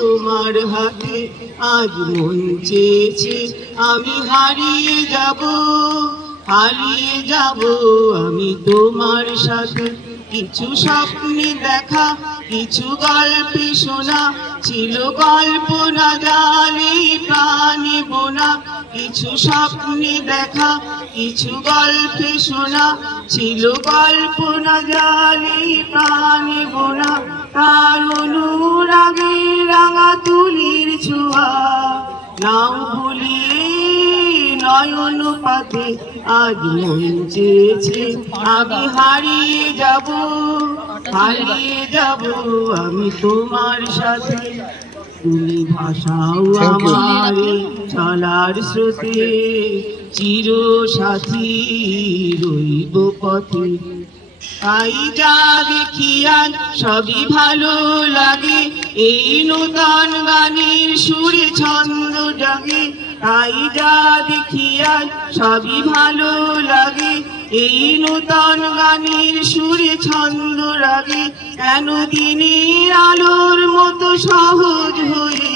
তোমার হাতে। আজ মন চেয়েছে আমি হারিয়ে যাব, হারিয়ে যাব আমি তোমার সাথে। কিছু স্বপ্নে দেখা, কিছু গল্পে শোনা, ছিল গল্প না জানি প্রাণে বোনা। কিছু স্বপ্নে দেখা, কিছু গল্পে শোনা, ছিল গল্প না জানি প্রাণে বোনা। তার অনুরাগে রাঙা তুলির ছোঁয়া, নাও ভুলিয়ে নয়ন পাতে। আজ মন চেয়েছে আমি হারিয়ে যাব, হারিয়ে যাব আমি তোমার সাথে। তুমি ভাষাও আমার চলার স্রোতে, চির সাথী রইব পথে। তাই যা দেখি আজ সবই ভালো লাগে, এই নূতন গানের সুরে ছন্দ জাগে। তাই যা দেখি আজ সবই ভালো লাগে, এই নূতন গানের সুরে ছন্দ রাগে। কেন দিনের আলোর মতো সহজ হয়ে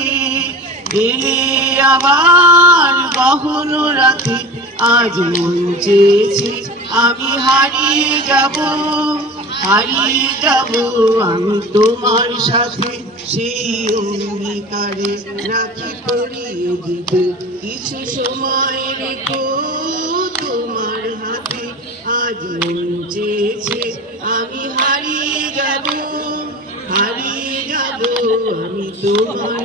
এলে আবার গহন রাতে। আজ মন চেয়েছে আমি হারিয়ে যাব, হারিয়ে যাব আমি তোমার সাথে। সেই অঙ্গীকারে রাখি পরিয়ে দিতে, কিছু সময় রেখো তোমার হাতে। আজ মন চেয়েছে আমি হারিয়ে যাব, হারিয়ে যাব আমি তোমার